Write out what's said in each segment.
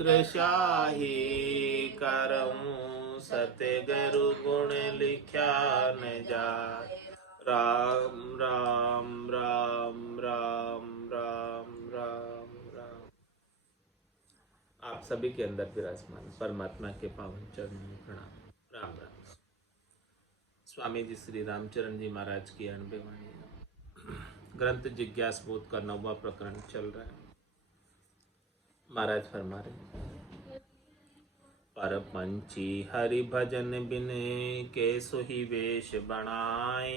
पुत्र शाही करऊं, सतगुरु गुण लिख्या न जाय। राम राम राम राम राम राम राम। आप सभी के अंदर विराजमान परमात्मा के पावन चरणों में प्रणाम। राम राम। स्वामी जी श्री रामचरण जी महाराज की 90 वाणी ग्रंथ जिज्ञास बोध का 9वां प्रकरण चल रहा है। महाराज फरमा रहे, पर पंची हरि भजन बिने के सोही वेश बनाए,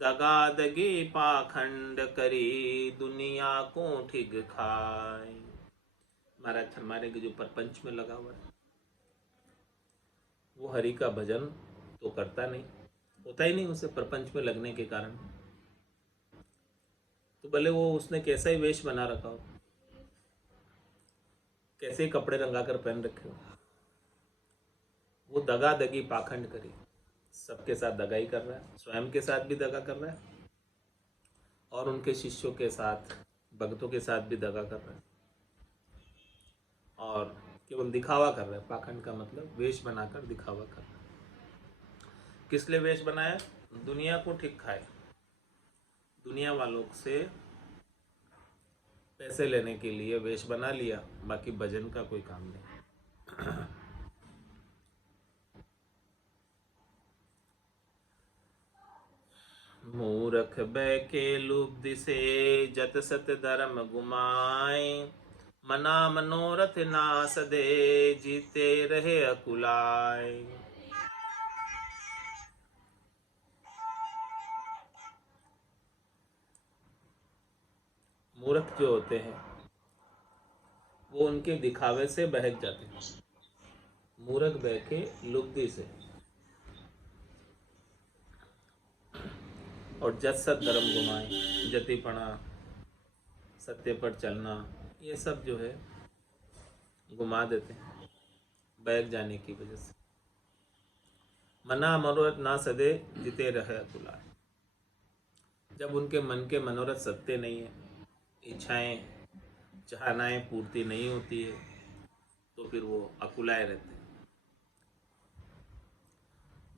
दगा दगी पाखंड करी दुनिया को ठिग खाए। महाराज फरमा रहे कि जो परपंच में लगा हुआ है वो हरि का भजन तो करता नहीं, होता ही नहीं उसे परपंच में लगने के कारण। तो भले वो उसने कैसा ही वेश बना रखा हो, कैसे कपड़े रंगा कर पहन रखे हो, वो दगा दगी पाखंड करी, सबके साथ दगा ही कर रहा है, स्वयं के साथ भी दगा कर रहा है और उनके शिष्यों के साथ, भक्तों के साथ भी दगा कर रहा है और केवल दिखावा कर रहा है। पाखंड का मतलब वेश बनाकर दिखावा कर रहा है। किस लिए वेश बनाया? दुनिया को ठीक खाए, दुनिया वालों से पैसे लेने के लिए वेश बना लिया, बाकी भजन का कोई काम नहीं। मूर्ख बैके लुब्धि से जत सत धर्म गुमाए, मना मनोरथ नास दे जीते रहे अकुलाए। मूर्ख जो होते हैं वो उनके दिखावे से बहक जाते हैं। मूर्ख बहके लुब्धि से, और जत सत धर्म गुमाए, जतिपना, सत्य पर चलना, ये सब जो है गुमा देते हैं बहक जाने की वजह से। मना मनोरथ ना सदे जीते रहे अकुलाए। जब उनके मन के मनोरथ सत्य नहीं है, इच्छाएं चाहनाएं पूर्ति नहीं होती है, तो फिर वो अकुलाए रहते हैं।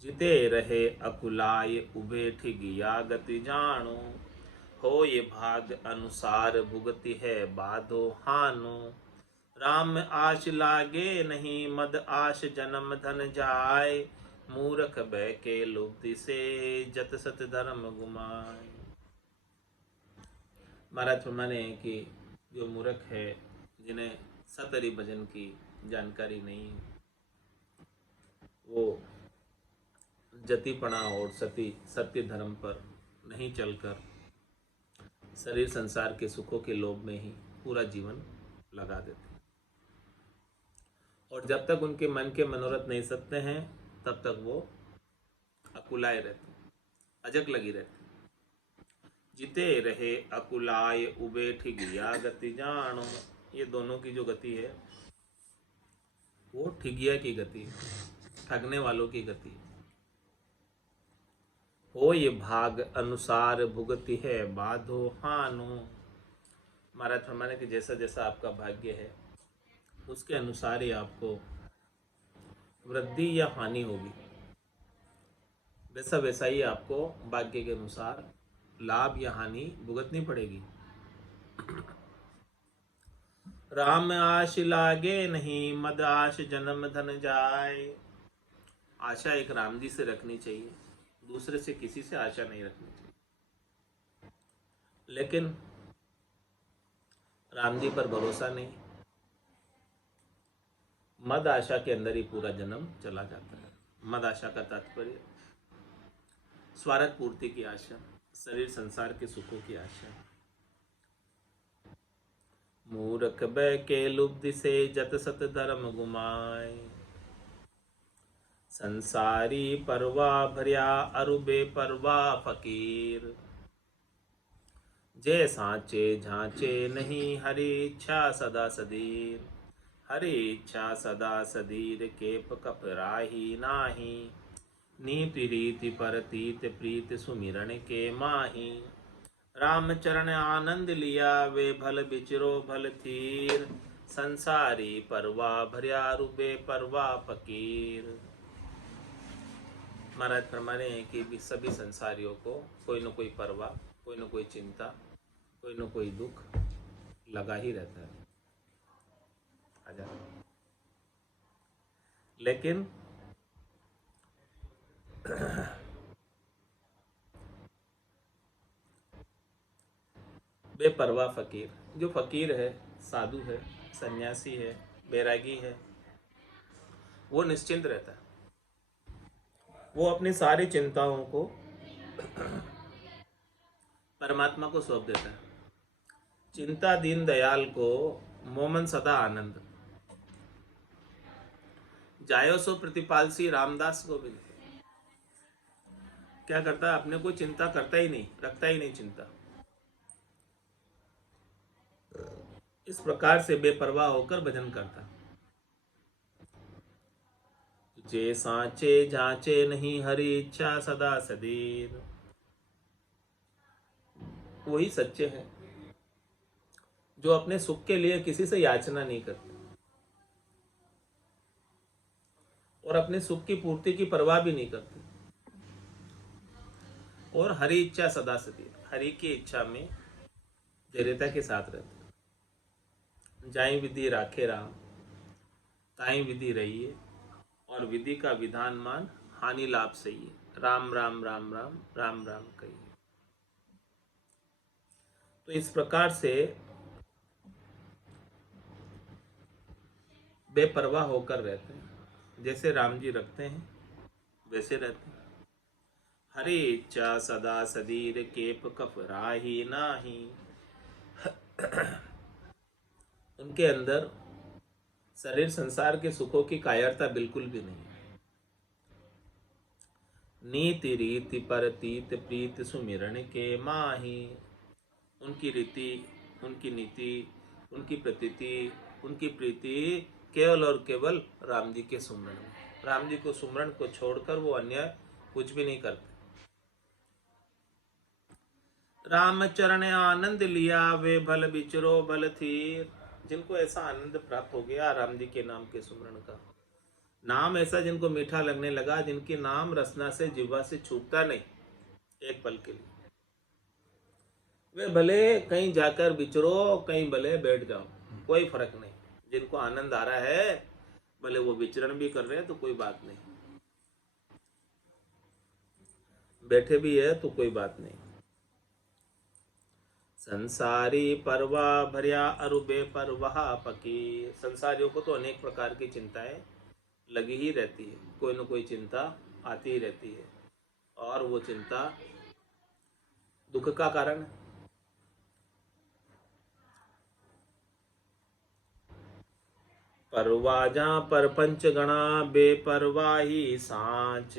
जिते रहे अकुलाय उबे ठिगिया गति जानो, हो ये भाग अनुसार भुगति है बाधो हानो। राम आश लागे नहीं मद आश जन्म धन जाय, मूर्ख बैके लुब्धि से जत सत धर्म गुमाए। महाराज फरमाने हैं कि जो मूर्ख है, जिन्हें सतहरि भजन की जानकारी नहीं, वो जतिपना और सत्य धर्म पर नहीं चलकर शरीर संसार के सुखों के लोभ में ही पूरा जीवन लगा देते हैं। और जब तक उनके मन के मनोरथ नहीं सत्य हैं, तब तक वो अकुलाए रहते हैं, अजक लगी रहती। जिते रहे अकुलाय उबे ठिगिया गति जानो, ये दोनों की जो गति है वो ठिगिया की गति है, ठगने वालों की गति है। हो ये भाग अनुसार भुगति है बाधो हानो। महाराज फरमाने कि जैसा जैसा आपका भाग्य है उसके अनुसार ही आपको वृद्धि या हानि होगी, वैसा वैसा ही आपको भाग्य के अनुसार लाभ या हानि भुगतनी पड़ेगी। राम आश लागे नहीं मद आश जन्म धन जाए। आशा एक राम जी से रखनी चाहिए, दूसरे से किसी से आशा नहीं रखनी चाहिए। लेकिन राम जी पर भरोसा नहीं, मद आशा के अंदर ही पूरा जन्म चला जाता है। मद आशा का तात्पर्य स्वार्थ पूर्ति की आशा, शरीर संसार के सुखों की आशा। मूर्ख बैके लुब्धि से जत सत धर्म गुमाए, संसारी परवा भरिया अरुबे परवा फकीर। जय सांचे झांचे नहीं हरि इच्छा सदा सदीर, हरि इच्छा सदा सदीर केप कप राही नाही। नीति रीति परतीत प्रीत सुमिरन के माही, राम चरण आनंद लिया वे भल बिचरो भल थीर। संसारी परवाह भरिया रूबे परवाह फकीर। महाराज फरमाने हैं कि सभी संसारियों को कोई न कोई परवाह, कोई न कोई चिंता, कोई न कोई दुख लगा ही रहता है। आजा। लेकिन बेपरवाह फकीर, जो फकीर है, साधु है, सन्यासी है, बैरागी है, वो निश्चिंत रहता है। वो अपनी सारी चिंताओं को परमात्मा को सौंप देता है। चिंता दीन दयाल को मोमन सदा आनंद, जायो सो प्रतिपाल सी रामदास गोविंद। क्या करता है? अपने को चिंता करता ही नहीं, रखता ही नहीं चिंता। इस प्रकार से बेपरवाह होकर भजन करता। जे सांचे जांचे नहीं हरि इच्छा सदा सदीर, वही सच्चे हैं जो अपने सुख के लिए किसी से याचना नहीं करते और अपने सुख की पूर्ति की परवाह भी नहीं करते, और हरि इच्छा सदा सदीर, हरि की इच्छा में धैर्यता के साथ रहते। जाई विधि राखे राम, ताई विधि रहिए, और विधि का विधान मान, हानि लाभ सही है। राम राम राम राम राम राम कहिए। तो इस प्रकार से बेपरवाह होकर रहते हैं। जैसे राम जी रखते हैं वैसे रहते हैं। हरि इच्छा सदा सदीर, केप कफ राही नाही। उनके अंदर शरीर संसार के सुखों की कायरता बिल्कुल भी नहीं है। नीति रीति परतीत प्रीत सुमिरन के माही। उनकी रीति, उनकी नीति, उनकी प्रतीति, उनकी प्रीति केवल और केवल राम जी के सुमरण में। राम जी को सुमरण को छोड़कर वो अन्य कुछ भी नहीं करते। राम चरण आनंद लिया, वे भल बिचरो भल थीर। जिनको ऐसा आनंद प्राप्त हो गया राम जी के नाम के सुमरण का, नाम ऐसा जिनको मीठा लगने लगा, जिनकी नाम रसना से जिह्वा से छूटता नहीं एक पल के लिए, वे भले कहीं जाकर बिचरो, कहीं भले बैठ जाओ, कोई फर्क नहीं। जिनको आनंद आ रहा है, भले वो विचरण भी कर रहे हैं तो कोई बात नहीं, बैठे भी है तो कोई बात नहीं। संसारी परवाह भरिया अरु बेपरवाह फकीर। संसारियों को तो अनेक प्रकार की चिंताएं लगी ही रहती है, कोई न कोई चिंता आती ही रहती है, और वो चिंता दुख का कारण है। परवा जहाँ पर पंच गणा, बेपरवाही सांच।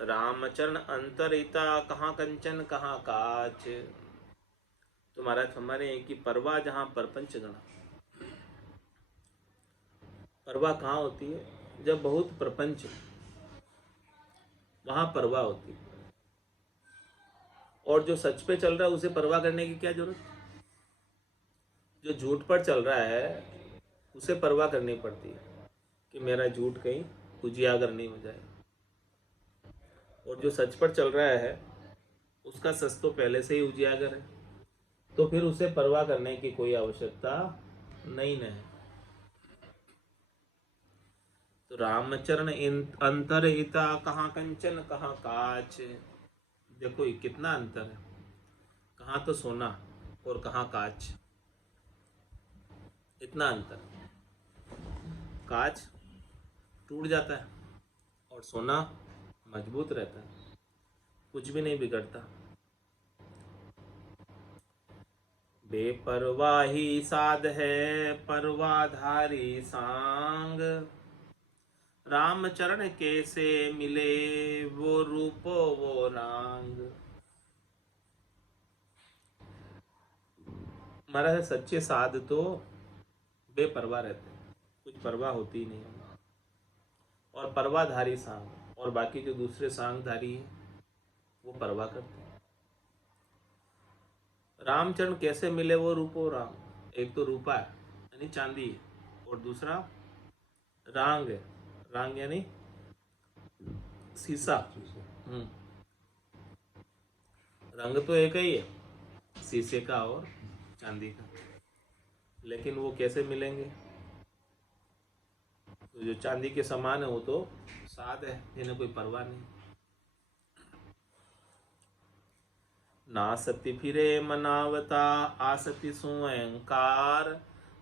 रामचरण अंतरिता, कहाँ कंचन कहाँ काच। तो महाराज हमारे कि परवा जहाँ पर पंच गणा, परवाह कहाँ होती है? जब बहुत प्रपंच, वहां परवाह होती है। और जो सच पे चल रहा है उसे परवाह करने की क्या जरूरत? जो झूठ पर चल रहा है उसे परवाह करनी पड़ती है कि मेरा झूठ कहीं उजियागर नहीं हो जाए। और जो सच पर चल रहा है उसका सच तो पहले से ही उजियागर है, तो फिर उसे परवाह करने की कोई आवश्यकता नहीं है। तो रामचरण अंतरहिता, कहाँ कंचन कहाँ काच। देखो ये कितना अंतर है, कहाँ तो सोना और कहाँ काच, इतना अंतर। काच टूट जाता है और सोना मजबूत रहता है, कुछ भी नहीं बिगड़ता। बेपरवाही साध है परवाधारी सांग। रामचरण कैसे मिले वो रूपो वो रांग। महाराज सच्चे साध तो बेपरवाह रहते हैं, कुछ परवाह होती ही नहीं है। और परवाधारी सांग, और बाकी जो दूसरे सांगधारी हैं वो परवाह करते हैं। रामचरण कैसे मिले वो रूपो राम। एक तो रूपा है यानी चांदी है, और दूसरा रांग है। रांग यानी शीशा। रंग तो एक ही है, शीशे का और चांदी का, लेकिन वो कैसे मिलेंगे? तो जो चांदी के समान है वो तो साथ है, जिन्हें कोई परवाह नहीं। ना सती फिरे मनावता आसती सुअंकार,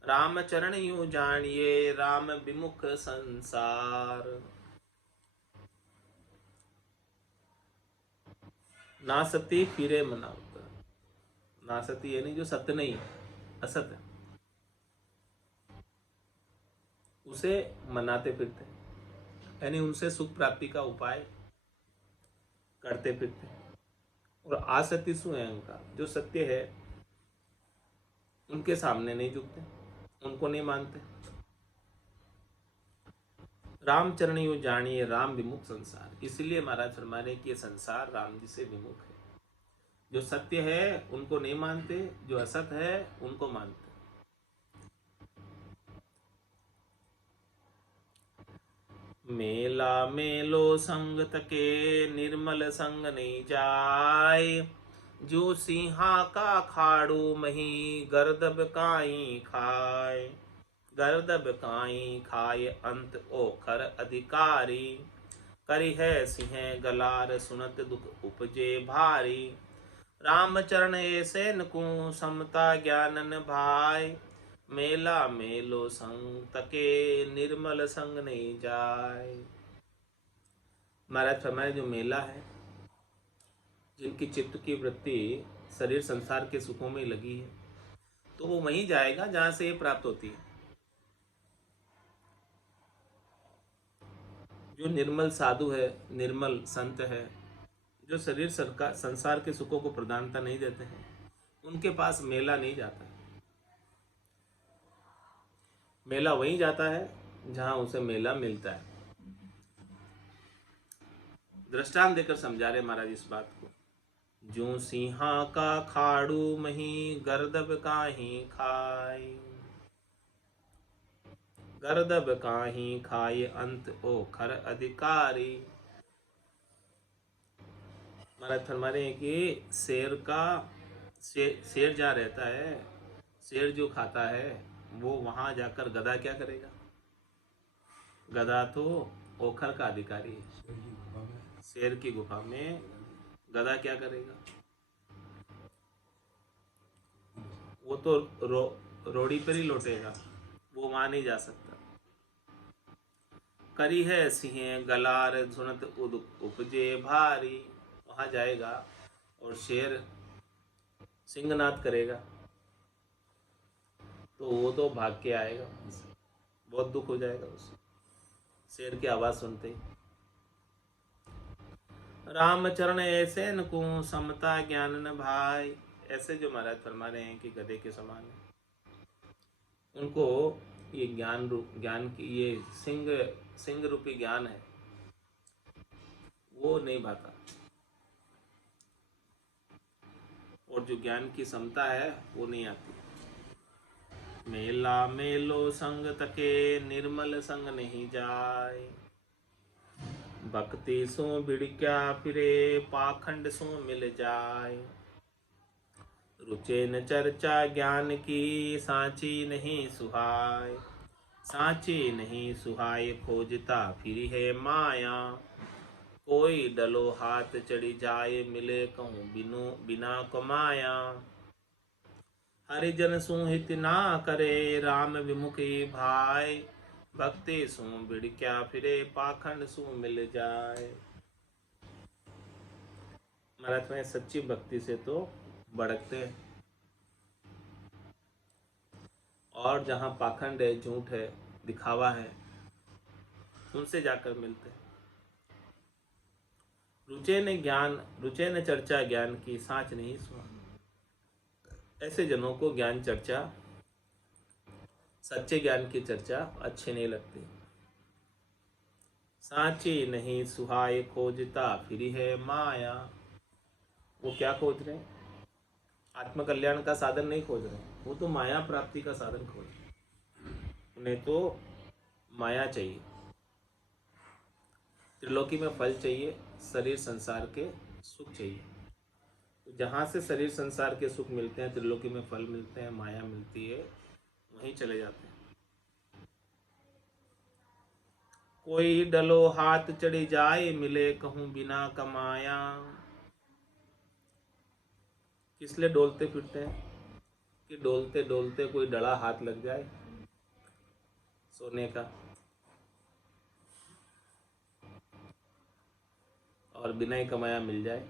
राम चरण यूं जानिए राम विमुख संसार। ना सती फिरे मनावता, ना सती यानी जो सत्य नहीं है, असत है, उसे मनाते फिरते, यानी उनसे सुख प्राप्ति का उपाय करते फिरते। और आसती स्वयं का, जो सत्य है उनके सामने नहीं झुकते, उनको नहीं मानते। रामचरण यू जानिए राम विमुख संसार, इसलिए महाराज फरमाने कि ये संसार राम जी से विमुख है। जो सत्य है उनको नहीं मानते, जो असत है उनको मानते। मेला मेलो संग तके निर्मल संग नहीं जाय, जो सिंहा का खाड़ू मही गर्दब काई खाए। गर्दब काई खाए अंत ओखर अधिकारी, करी है सिंह गलार सुनत दुख उपजे भारी। रामचरण ऐसे नको समता ज्ञानन भाई, मेला मेलो संग तके निर्मल संग नहीं जाए। महाराज फरमाए जो मेला है, जिनकी चित्त की वृत्ति शरीर संसार के सुखों में लगी है, तो वो वहीं जाएगा जहां से ये प्राप्त होती है। जो निर्मल साधु है, निर्मल संत है, जो शरीर संसार के सुखों को प्रधानता नहीं देते हैं, उनके पास मेला नहीं जाता है। मेला वहीं जाता है जहां उसे मेला मिलता है। दृष्टांत देकर समझा रहे महाराज इस बात को। जो सिंहा का खाड़ू मही गर्दब काहीं खाए, गर्दब काहीं खाए अंत ओखर अधिकारी। महाराज फरमा रहे हैं कि शेर जहाँ रहता है, शेर जो खाता है, वो वहां जाकर गधा क्या करेगा? गधा तो ओखर का अधिकारी है। शेर की गुफा में गधा क्या करेगा? वो तो रोड़ी पर ही लौटेगा, वो वहां नहीं जा सकता। करी है सिंह गलार सुनत उपजे भारी, वहां जाएगा और शेर सिंहनाद करेगा, तो वो तो भाग के आएगा, बहुत दुख हो जाएगा उसे शेर की आवाज सुनते ही। रामचरण ऐसे नको समता ज्ञान न भाई, ऐसे जो महाराज फरमा रहे हैं कि गधे के समान है, उनको ये ज्ञान की ये सिंह रूपी ज्ञान है, वो नहीं भाता। और जो ज्ञान की समता है वो नहीं आती। मेला मेलो संग तके निर्मल संग नहीं जाए, भक्ति सो भिड़क्या फिरे पाखंड सो मिल जाए। रुचे न चर्चा ज्ञान की सांची नहीं सुहाय, सांची नहीं सुहाय खोजता फिर है माया। कोई डलो हाथ चढ़ी जाए मिले कहूँ बिना कमाया। हरिजन सुहित ना करे राम विमुखी भाई, भक्ति सु बिड़ क्या फिरे पाखंड सु मिल जाए। महाराज में सच्ची भक्ति से तो भड़कते हैं, और जहाँ पाखंड है, झूठ है, दिखावा है, उनसे जाकर मिलते हैं। रुचे ने चर्चा ज्ञान की साँच नहीं सुना, ऐसे जनों को ज्ञान चर्चा, सच्चे ज्ञान की चर्चा अच्छी नहीं लगती। सांची नहीं सुहाय खोजता फिर है माया, वो क्या खोज रहे हैं? आत्मकल्याण का साधन नहीं खोज रहे, वो तो माया प्राप्ति का साधन खोज रहे। उन्हें तो माया चाहिए, त्रिलोकी में फल चाहिए, शरीर संसार के सुख चाहिए। तो जहाँ से शरीर संसार के सुख मिलते हैं, त्रिलोकी में फल मिलते हैं, माया मिलती है, वहीं चले जाते हैं। कोई डलो हाथ चढ़ी जाए, मिले कहूँ बिना कमाया। किस लिए डोलते फिरते हैं? कि डोलते डोलते कोई डला हाथ लग जाए सोने का, और बिना ही कमाया मिल जाए,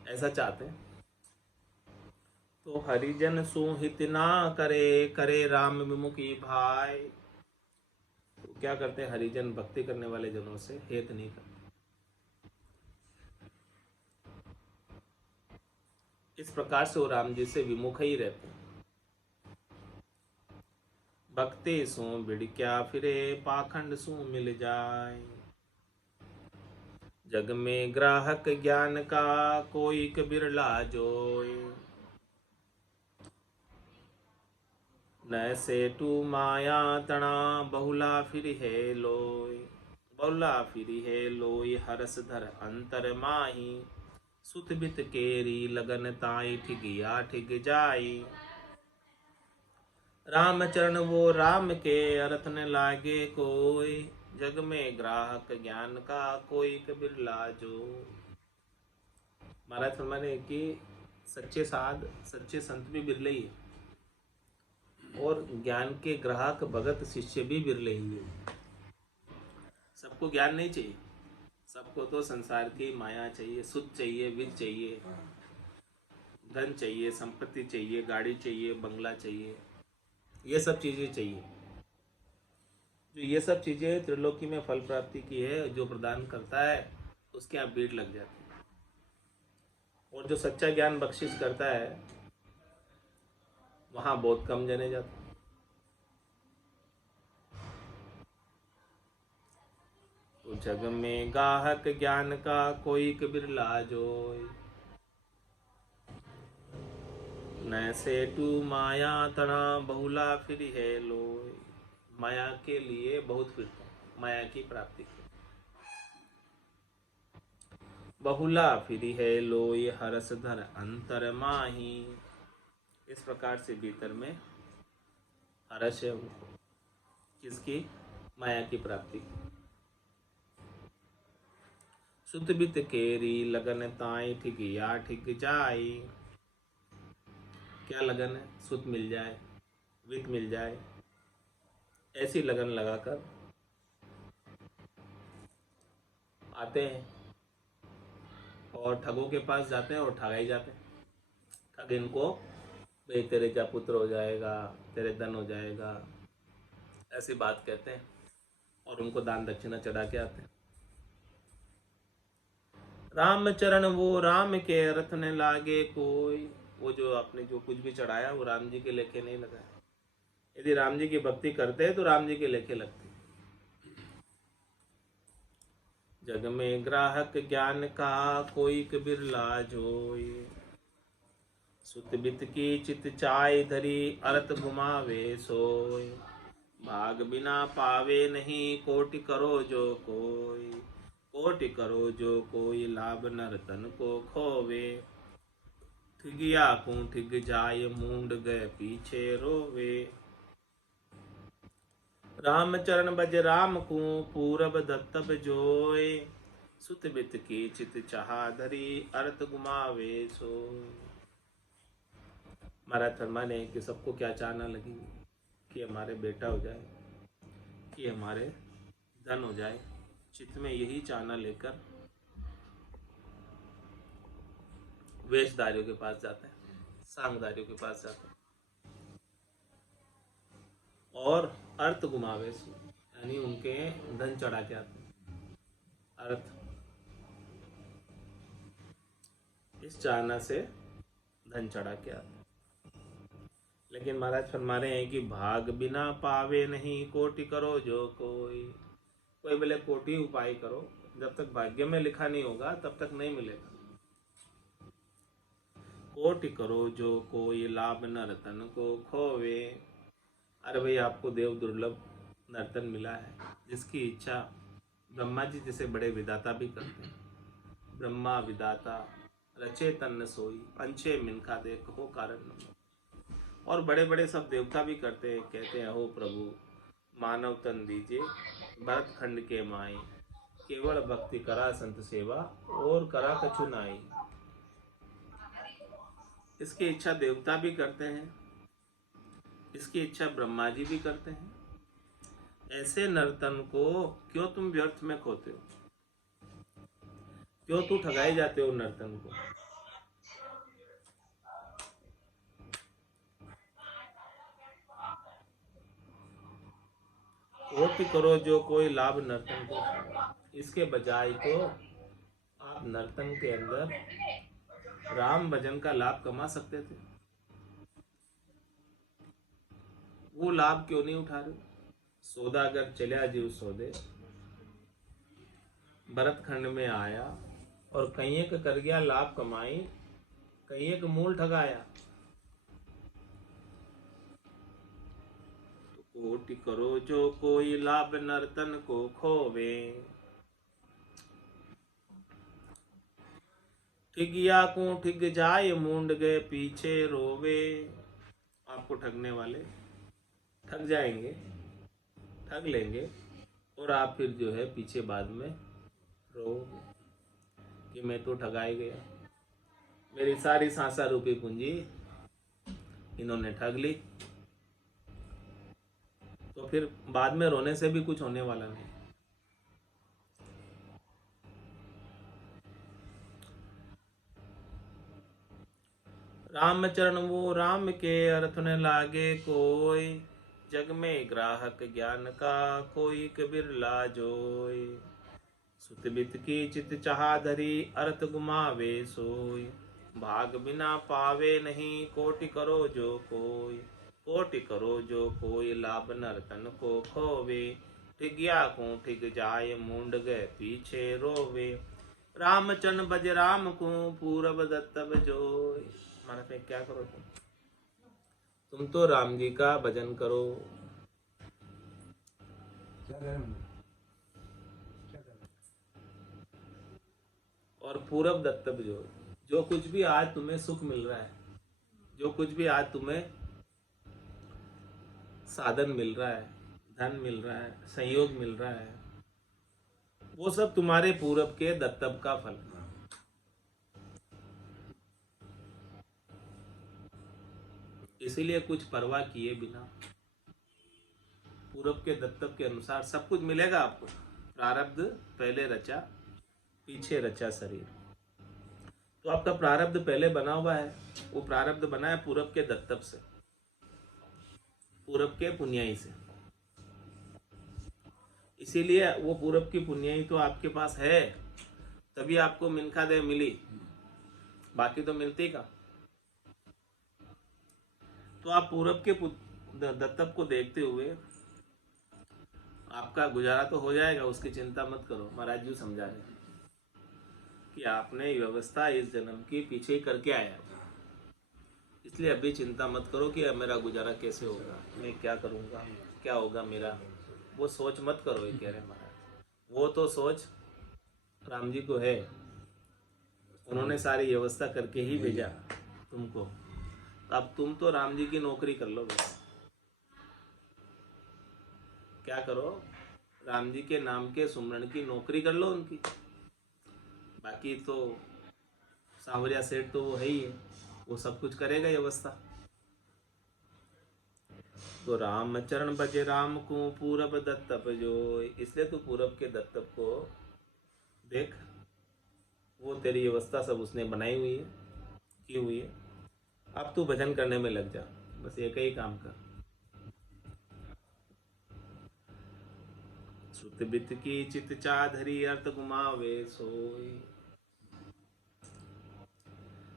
ऐसा चाहते हैं। तो हरिजन सुहित ना करे, करे राम विमुखी भाई। तो क्या करते हैं हरिजन? भक्ति करने वाले जनों से हेत नहीं करते। इस प्रकार से वो राम जी से विमुख ही रहते हैं। भक्ति सो बिड़ क्या फिरे, पाखंड सो मिल जाए। जग में ग्राहक ज्ञान का, कोई बिरला जोय। न सेतु माया तना, बहुला फिर है लोय। बहुला फिर है लोय, हरस धर अंतर माही। सुत बित केरी लगन ताई, ठिगिया ठिग जाई। राम चरण वो राम के, अर्थ न लागे कोई। जग में ग्राहक ज्ञान का, कोई बिरला जो। महाराज फरमाने कि सच्चे साध, सच्चे संत भी बिरले ही है, और ज्ञान के ग्राहक भगत शिष्य भी बिरले ही है। सबको ज्ञान नहीं चाहिए, सबको तो संसार की माया चाहिए, सुख चाहिए, वित्त चाहिए, धन चाहिए, संपत्ति चाहिए, गाड़ी चाहिए, बंगला चाहिए, ये सब चीजें चाहिए। जो ये सब चीजें त्रिलोकी में फल प्राप्ति की है, जो प्रदान करता है, उसके यहाँ भीड़ लग जाती है। और जो सच्चा ज्ञान बख्शिश करता है, वहां बहुत कम जने जाते हैं। तो जग में गाहक ज्ञान का, कोई बिरला जोय। न सेतु माया तना, बहुला फिर है लोय। माया के लिए बहुत फिरते हैं, माया की प्राप्ति के। बहुला फिर है लोय, हरस धर अंतर माही। इस प्रकार से भीतर में हर्ष है उनको, किसकी? माया की प्राप्ति की। सुत बित केरी लगन ताई, ठिगिया ठिग जाई। क्या लगन है? सुत मिल जाए, वित्त मिल जाए, ऐसी लगन लगाकर आते हैं और ठगों के पास जाते हैं और ठगाई जाते हैं। ठग इनको, भाई तेरे क्या पुत्र हो जाएगा, तेरे धन हो जाएगा, ऐसी बात कहते हैं और उनको दान दक्षिणा चढ़ा के आते हैं। राम चरण वो राम के, अर्थ न लागे कोई। वो जो आपने जो कुछ भी चढ़ाया, वो राम जी के लेखे नहीं लगा। यदि राम जी की भक्ति करते हैं तो राम जी के लेखे लगते। जग में ग्राहक ज्ञान का, कोई बिरला जोय। सुत बित की चित चाय धरी, अर्थ घुमावे सोय। भाग बिना पावे नहीं, कोटि करो जो कोई। कोटि करो जो कोई, लाभ नर तन को खोवे। ठिगिया को ठिग जाय, मूंड गए पीछे रोवे। राम चरण बज राम को, पूरब दत्तब जोय। सुत बित की चित चाहा धरी, अर्थ गुमावे सोय। महाराज फरमाने कि सबको क्या चाहना लगी कि हमारे बेटा हो जाए, कि हमारे धन हो जाए। चित्त में यही चाहना लेकर वेशधारियों के पास जाते हैं, सांगधारियों के पास जाते हैं, और अर्थ गुमावे सो, यानी उनके धन चढ़ा के आते हैं। अर्थ, इस चाहना से धन चढ़ा के आते हैं। लेकिन महाराज फरमा रहे हैं कि भाग बिना पावे नहीं, कोटि करो जो कोई। कोई बोले कोटि उपाय करो, जब तक भाग्य में लिखा नहीं होगा तब तक नहीं मिलेगा। कोटि करो जो कोई लाभ नर्तन को खोवे। अरे भाई, आपको देव दुर्लभ नर्तन मिला है, जिसकी इच्छा ब्रह्मा जी जैसे बड़े विधाता भी करते हैं। ब्रह्मा विधाता रचे तन सोई, अंशे मिनखा दे कहो कारण न मोई। और बड़े बड़े सब देवता भी करते हैं, कहते हैं हो प्रभु मानव तन दीजिए भरत खंड के माई, केवल भक्ति करा संत सेवा और करा कछु नाई। इसकी इच्छा देवता भी करते हैं, इसकी इच्छा ब्रह्मा जी भी करते हैं। ऐसे नर्तन को क्यों तुम व्यर्थ में खोते हो? क्यों तू ठगाए जाते हो नर्तन को? कोटि करो जो कोई लाभ नर्तन को। इसके बजाय तो आप नर्तन के अंदर राम भजन का लाभ कमा सकते थे। वो लाभ क्यों नहीं उठा रहे? सौदागर चलिया जीव सौदे, भरत खंड में आया और कहीं एक कर गया लाभ कमाई, कहीं एक मूल ठगाया। तो कोटि करो जो कोई लाभ नर्तन को खोवे, ठिगिया को ठिग जाए मूंड गए पीछे रोवे। आपको ठगने वाले ठग जाएंगे, ठग लेंगे, और आप फिर जो है पीछे बाद में रोगे कि मैं तो ठगाई गया, मेरी सारी सांसा रूपी पूंजी इन्होंने ठग ली। तो फिर बाद में रोने से भी कुछ होने वाला नहीं। रामचरण वो राम के अर्थ न लागे कोई, जग में ग्राहक ज्ञान का कोई कबीरला जोई। सुत बित की चित चाहा धरी अर्थ गुमावे सोई, भाग बिना पावे नहीं कोटि करो जो कोई। कोटि करो जो कोई लाभ नर्तन को खोवे, ठिगिया को ठिग जाय मूंड गए पीछे रोवे। रामचरण बज राम को पूरब दत्तब जोई। महाराज में क्या करो तुम तो राम जी का भजन करो। और पूरब दत्तब जो कुछ भी आज तुम्हें सुख मिल रहा है, जो कुछ भी आज तुम्हें साधन मिल रहा है, धन मिल रहा है, संयोग मिल रहा है, वो सब तुम्हारे पूरब के दत्तब का फल है। इसीलिए कुछ परवाह किए बिना पूरब के दत्तब के अनुसार सब कुछ मिलेगा आपको। प्रारब्ध पहले रचा, पीछे रचा शरीर। तो आपका प्रारब्ध पहले बना हुआ है, वो प्रारब्ध बना है पूरब के दत्तब से, पूरब के पुण्याई से। इसीलिए वो पूरब की पुण्याई तो आपके पास है, तभी आपको मिनखा दे मिली, बाकी तो मिलती का। तो आप पूरब के दत्तब को देखते हुए आपका गुजारा तो हो जाएगा, उसकी चिंता मत करो। महाराज जी समझा रहे कि आपने व्यवस्था इस जन्म की पीछे ही करके आया, इसलिए अभी चिंता मत करो कि अब मेरा गुजारा कैसे होगा, मैं क्या करूँगा, क्या होगा मेरा, वो सोच मत करो। ये कह रहे महाराज, वो तो सोच राम जी को है, उन्होंने सारी व्यवस्था करके ही भेजा तुमको। अब तुम तो राम जी की नौकरी कर लो बेटा। क्या करो? राम जी के नाम के सुमरण की नौकरी कर लो उनकी। बाकी तो सांवरिया सेठ तो वो है ही है, वो सब कुछ करेगा व्यवस्था। तो राम चरण बजे राम को पूरब दत्तब जो, इसलिए तू पूरब के दत्तब को देख, वो तेरी व्यवस्था सब उसने बनाई हुई है, की हुई है। अब तू भजन करने में लग जा, बस एक ही काम कर। सुत बित की चित चाधरी अर्थ गुमावे सोई,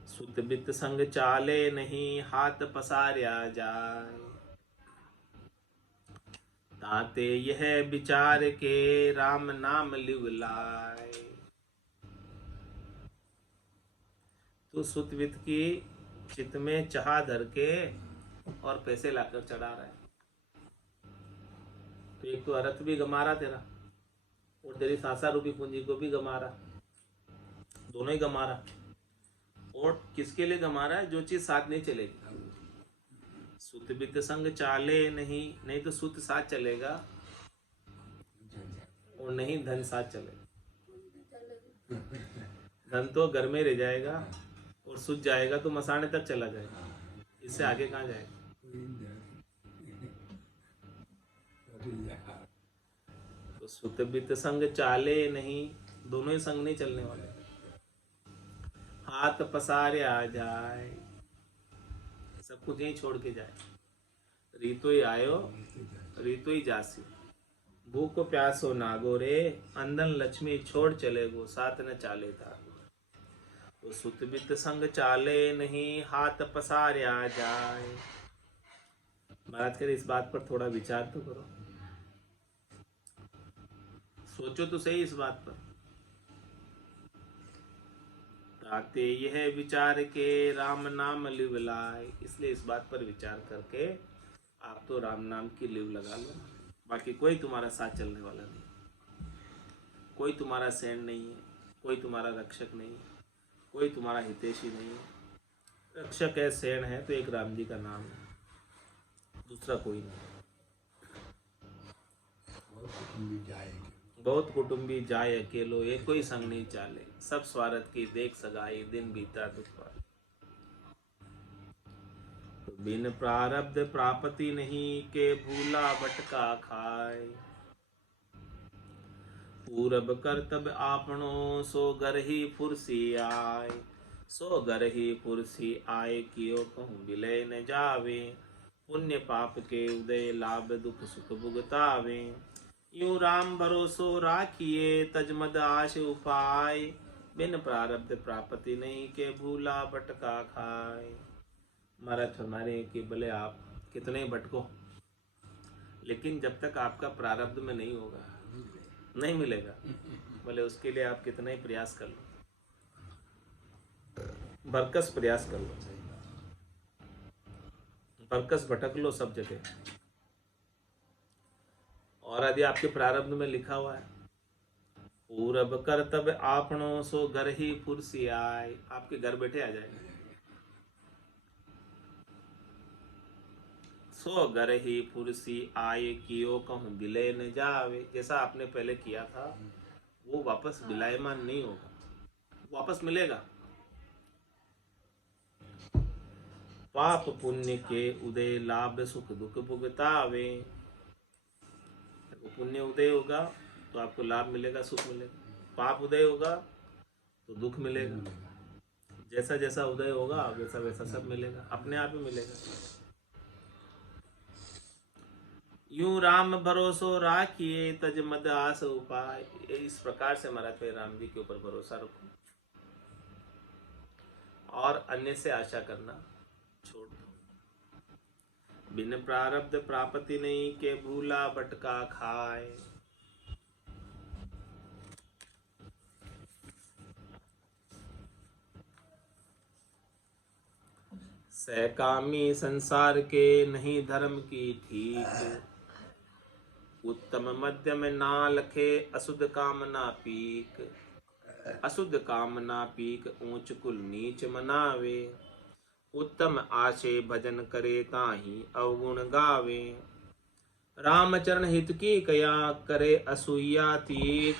सुत बित संग चाले नहीं हाथ पसार्या जाय। ताते यह विचार के राम नाम लिव लाए। तो सुत बित की चित्त में चाह धर के और पैसे लाकर चढ़ा रहा है, तो एक तो अर्थ भी गमा रहा तेरा, और तेरी सांसा रूपी पूंजी को भी गमा रहा, दोनों ही गमा रहा। और किसके लिए गमा रहा है? जो चीज साथ नहीं चलेगी। सुत बित संग चाले नहीं, नहीं तो सुत साथ चलेगा और नहीं धन साथ चलेगा। धन तो घर में रह जाएगा और सुत जाएगा तो मसाने तक चला जाएगा, इससे आगे कहाँ जाएगा? तो सुत बित संग चाले नहीं, दोनों ही संग नहीं चलने वाले। हाथ पसारे आ जाए, सब कुछ यही छोड़ के जाए। रीतो ही आयो रीतो ही जासी, भूख प्यासो नागो रे, अंधन लक्ष्मी छोड़ चले गो, साथ न चाले था। तो सुत बित संग चाले नहीं, हाथ पसारे आ जाए। महाराज कह इस बात पर थोड़ा विचार तो करो, सोचो तो सही इस बात पर। ताते यह विचार के राम नाम लिव लाए, इसलिए इस बात पर विचार करके आप तो राम नाम की लिव लगा लो। बाकी कोई तुम्हारा साथ चलने वाला नहीं, कोई तुम्हारा सैन नहीं है, कोई तुम्हारा रक्षक नहीं है, कोई तुम्हारा हितैषी नहीं है। रक्षक है, सैन है तो एक राम जी का नाम है, दूसरा कोई नहीं। बहुत कुटुंबी जाए अकेलो, एक कोई संग नहीं चाले, सब स्वार्थ की देख सगाई, दिन बीता दुख पाए। तो बिन प्रारब्ध प्राप्ति नहीं, के भूला बटका खाए। पूरब कर्तव्य आपनो, सो घर ही फुर्सी आए। सो घर ही फुर्सी आए, कियो कहूँ बिलय न जावे। पुण्य पाप के उदय, लाभ दुख सुख भुगतावे। यूं राम भरोसो राखिए, तजमद आश उपाय। बिन प्रारब्ध प्राप्ति नहीं, के भूला भटका खाए। महाराज फरमाने कि भले आप कितने भटको, लेकिन जब तक आपका प्रारब्ध में नहीं होगा नहीं मिलेगा, भले उसके लिए आप कितना ही प्रयास कर लो, बरकस प्रयास कर लो, बरकस भटक लो सब जगह। और यदि आपके प्रारब्ध में लिखा हुआ है पूरब कर्तव्य आपनो, सो घर ही फुर्सी आए, आपके घर बैठे आ जाएगा। सो घर ही फुर्सी आए, कियो कहूँ बिलय न जावे। जैसा आपने पहले किया था वो वापस बिलायमान नहीं होगा, वापस मिलेगा। पाप पुण्य के उदय, लाभ सुख दुख भुगतावे। पुण्य उदय होगा तो आपको लाभ मिलेगा, सुख मिलेगा। पाप उदय होगा तो दुख मिलेगा। जैसा जैसा उदय होगा वैसा वैसा सब मिलेगा, अपने आप ही मिलेगा। यूं राम भरोसो राखिए, तज मद आस उपाय। इस प्रकार से महाराज राम जी के ऊपर भरोसा रखो और अन्य से आशा करना छोड़ दो। बिन प्रारब्ध प्राप्ति नहीं, के भूला भटका खाए। सहकामी संसार के, नहीं धर्म की ठीक। उत्तम मध्यम ना लखे, अशुद्ध कामना पीक। अशुद्ध कामना पीक, ऊंच कुल नीच मनावे। उत्तम आशे भजन करे, ताही अवगुण गावे। रामचरण हित की कया, करे असूया तीक।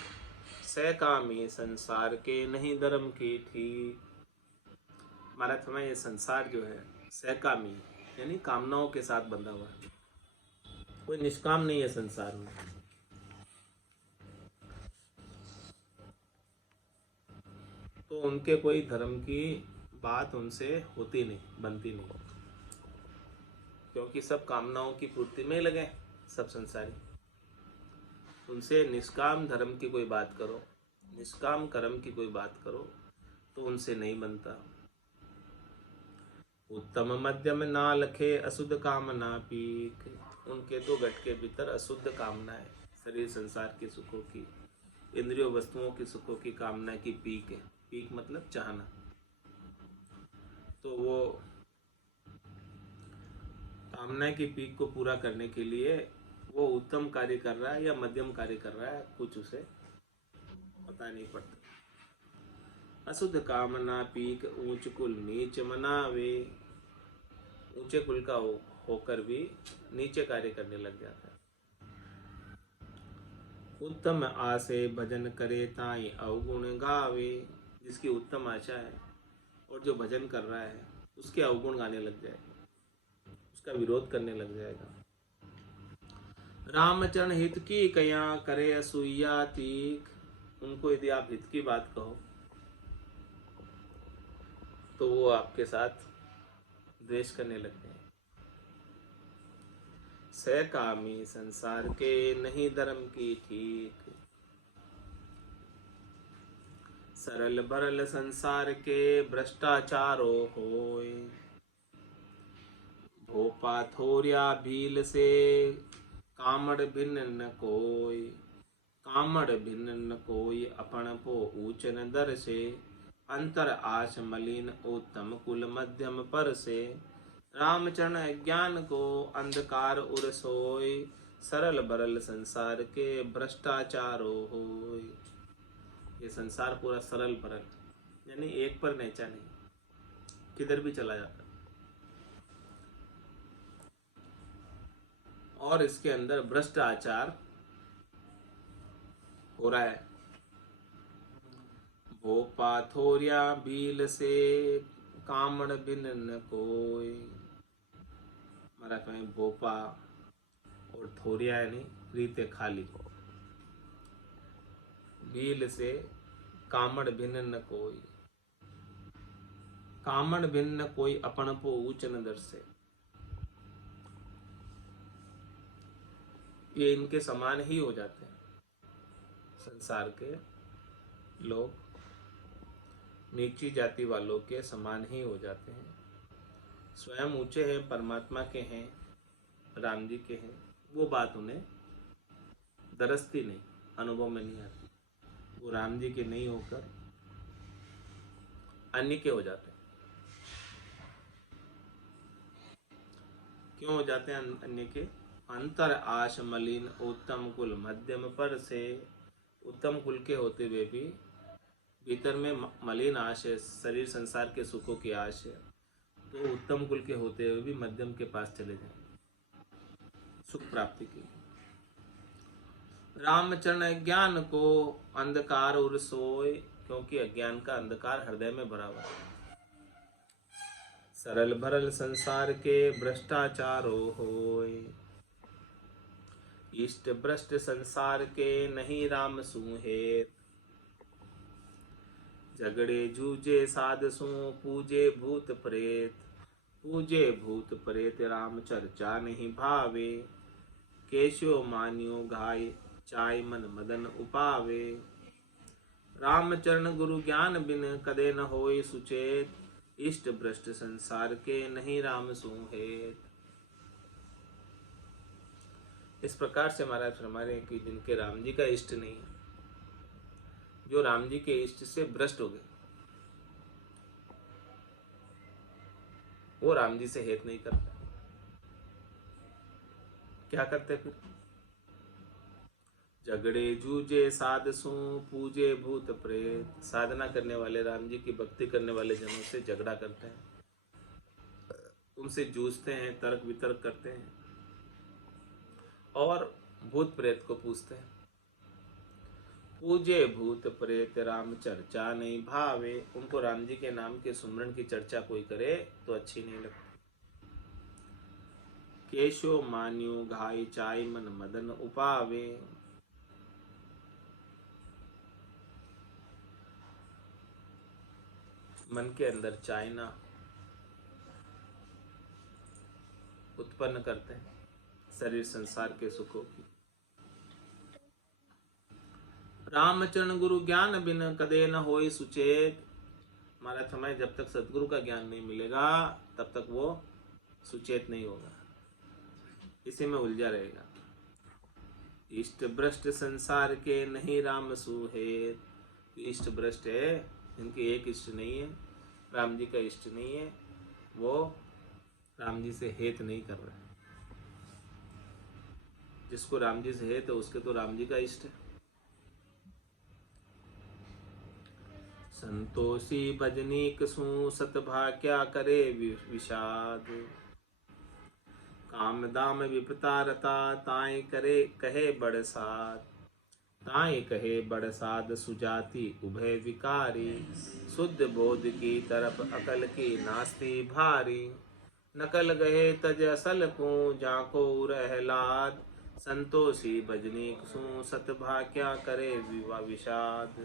सहकामी संसार के, नहीं धर्म की ठीक। महाराज हमें ये संसार जो है सहकामी यानी कामनाओं के साथ बंधा हुआ है, कोई निष्काम नहीं है संसार में। तो उनके कोई धर्म की बात उनसे होती नहीं, बनती नहीं, क्योंकि सब कामनाओं की पूर्ति में लगे सब संसारी। उनसे निष्काम धर्म की कोई बात करो, निष्काम कर्म की कोई बात करो तो उनसे नहीं बनता। उत्तम मध्यम ना लखे, अशुद्ध कामना पीक। उनके तो गट के भीतर अशुद्ध कामना है, शरीर संसार के सुखों की, इंद्रियों वस्तुओं के सुखों की कामना की पीक है। पीक मतलब चाहना, तो वो कामना की पीक को पूरा करने के लिए वो उत्तम कार्य कर रहा है या मध्यम कार्य कर रहा है, कुछ उसे पता नहीं पड़ता। अशुद्ध कामना पीक ऊंच कुल नीच मनावे, ऊंचे कुल का होकर भी नीचे कार्य करने लग जाता है। उत्तम आसे भजन करे ताई अवगुण गावे, जिसकी उत्तम आशा है और जो भजन कर रहा है उसके अवगुण गाने लग जाएगा, उसका विरोध करने लग जाएगा। रामचरण हित की कया करे असूया तीख, उनको यदि आप हित की बात कहो तो वो आपके साथ द्वेष करने लग गए। सकामी संसार के नहीं धर्म की ठीक, सरल बरल संसार के भ्रष्टाचारो होय। भोपा थोरिया भील से कामड़ भिन्न न कोई, कामड़ भिन्न न कोई अपन पो ऊंच न दर से। अंतर आश मलिन उत्तम कुल मध्यम पर से। रामचरण अज्ञान को अंधकार उर सोय, सरल बरल संसार के भ्रष्टाचारो होय। ये संसार पूरा सरल बरल, यानी एक पर नेचा नहीं, किधर भी चला जाता, और इसके अंदर भ्रष्टाचार हो रहा है। भोपा थोरिया भील से कामड़ बिन न कोई, मराठी में भोपा और थोरिया यानी रीते खाली, भील से कामड़ भिन्न न कोई, कामड़ भिन्न कोई अपन पो ऊंच न दर से। ये इनके समान ही हो जाते हैं। संसार के लोग नीची जाति वालों के समान ही हो जाते हैं। स्वयं ऊंचे हैं, परमात्मा के हैं, राम जी के हैं, वो बात उन्हें दरसती नहीं, अनुभव में नहीं आती। वो राम जी के नहीं होकर अन्य के हो जाते हैं। क्यों हो जाते हैं अन्य के? अंतर आश मलिन उत्तम कुल मध्यम पर से। उत्तम कुल के होते हुए भी भीतर में मलिन आश है, शरीर संसार के सुखों की आश है, तो उत्तम कुल के होते हुए भी मध्यम के पास चले जाए सुख प्राप्ति की। रामचरण अज्ञान को अंधकार उर सोए, क्योंकि अज्ञान का अंधकार हृदय में भरा हुआ है। सरल भरल संसार के भ्रष्टाचारो होय, इष्ट भ्रष्ट संसार के नहीं राम सुहेत। झगड़े जूझे साधसु पूजे भूत प्रेत, पूजे भूत प्रेत राम चर्चा नहीं भावे। केशो मान्यो घाय चाय मन मदन उपावे। रामचरण गुरु ज्ञान बिन कदे न होय सुचेत, इष्ट भ्रष्ट संसार के नहीं राम सुहेत। इस प्रकार से महाराज फरमाने कि जिनके राम जी का इष्ट नहीं है, जो राम जी के इष्ट से भ्रष्ट हो गए, वो राम जी से हेत नहीं करते। क्या करते फिर? झगड़े जूझे साधसु पूजे भूत प्रेत। साधना करने वाले, राम जी की भक्ति करने वाले जनों से झगड़ा करते हैं, उनसे जूझते हैं, तर्क वितर्क करते हैं और भूत प्रेत को पूछते हैं। पूजे भूत प्रेत राम चर्चा नहीं भावे। उनको राम जी के नाम के सुमरन की चर्चा कोई करे तो अच्छी नहीं लगती। केशो मान्यु घाई चाय मन मदन उपावे। मन के अंदर चायना उत्पन्न करते हैं शरीर संसार के सुखों की। रामचरण गुरु ज्ञान बिन कदे न होय सुचेत। महाराज समय जब तक सदगुरु का ज्ञान नहीं मिलेगा तब तक वो सुचेत नहीं होगा, इसी में उलझा रहेगा। इष्ट भ्रष्ट संसार के नहीं राम सुहेत। इष्ट भ्रष्ट है, इनकी एक इष्ट नहीं है, राम जी का इष्ट नहीं है, वो राम जी से हेत नहीं कर रहे हैं। जिसको राम जी से है तो उसके तो राम जी का इष्ट है। संतोषी भजनीक सू सतभा क्या करे विषाद। काम दाम विपता रता ताए करे कहे बड़ साथ। ताए कहे बड़ साध सुजाति उभय विकारी। शुद्ध बोध की तरफ अकल की नास्ती भारी। नकल गहे तज असल को जाको रहलाद। संतोषी भजनी सु सतभा क्या करे विवा विषाद।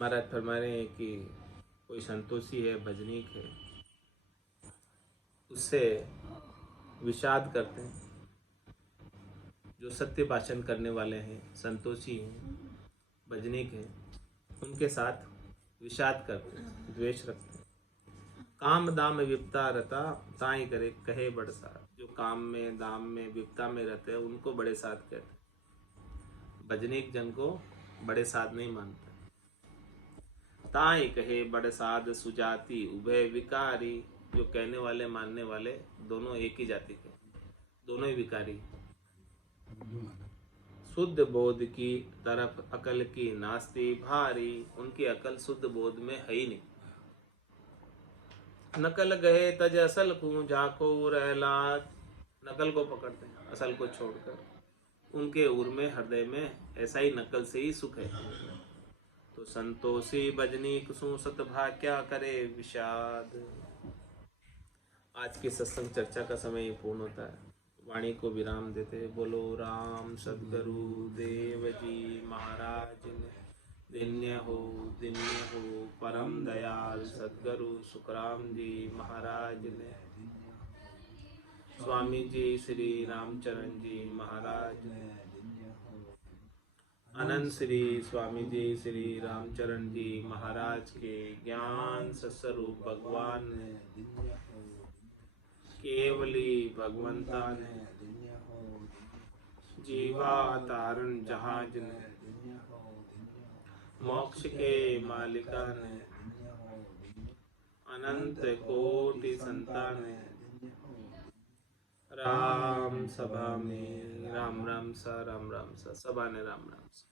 महाराज फरमा रहे हैं कि कोई संतोषी है, भजनीक है, उससे विषाद करते हैं। जो सत्य भाषण करने वाले हैं, संतोषी हैं, भजनीक हैं, उनके साथ विषाद करते हैं, द्वेष रखते हैं। काम दाम विपता रता ताई करे कहे बड़ साथ। जो काम में, दाम में, विपता में रहते हैं उनको बड़े साथ कहते हैं। भजनीक जन को बड़े साथ नहीं मानते। ताई कहे बड़ साध सुजाति उभय विकारी। जो कहने वाले मानने वाले दोनों एक ही जाति के, दोनों ही विकारी। शुद्ध बोध की तरफ अकल की नास्ती भारी। उनकी अकल शुद्ध बोध में है ही नहीं। नकल गए तज असल को जाको रहलात। नकल को पकड़ते हैं, असल को छोड़कर। उनके उर में, हृदय में ऐसा ही नकल से ही सुख है। तो संतोषी भजनी कुसुम सतभा क्या करे विषाद। आज की सत्संग चर्चा का समय पूर्ण होता है। वाणी को विराम देते। बोलो राम सद्गुरु देव जी महाराज ने। दिन्य हो परम दयाल सद्गुरु सुखराम जी महाराज ने। स्वामी जी श्री रामचरण जी महाराज ने। अनंत श्री स्वामी जी श्री रामचरण जी महाराज के ज्ञान स्वरूप भगवान ने, केवली भगवंता ने, जीवा तारण जहाज ने, मोक्ष के मालिका ने, अनंत कोटि संतान ने। राम सभा में राम राम सा, राम राम सा, सभा ने राम राम सा।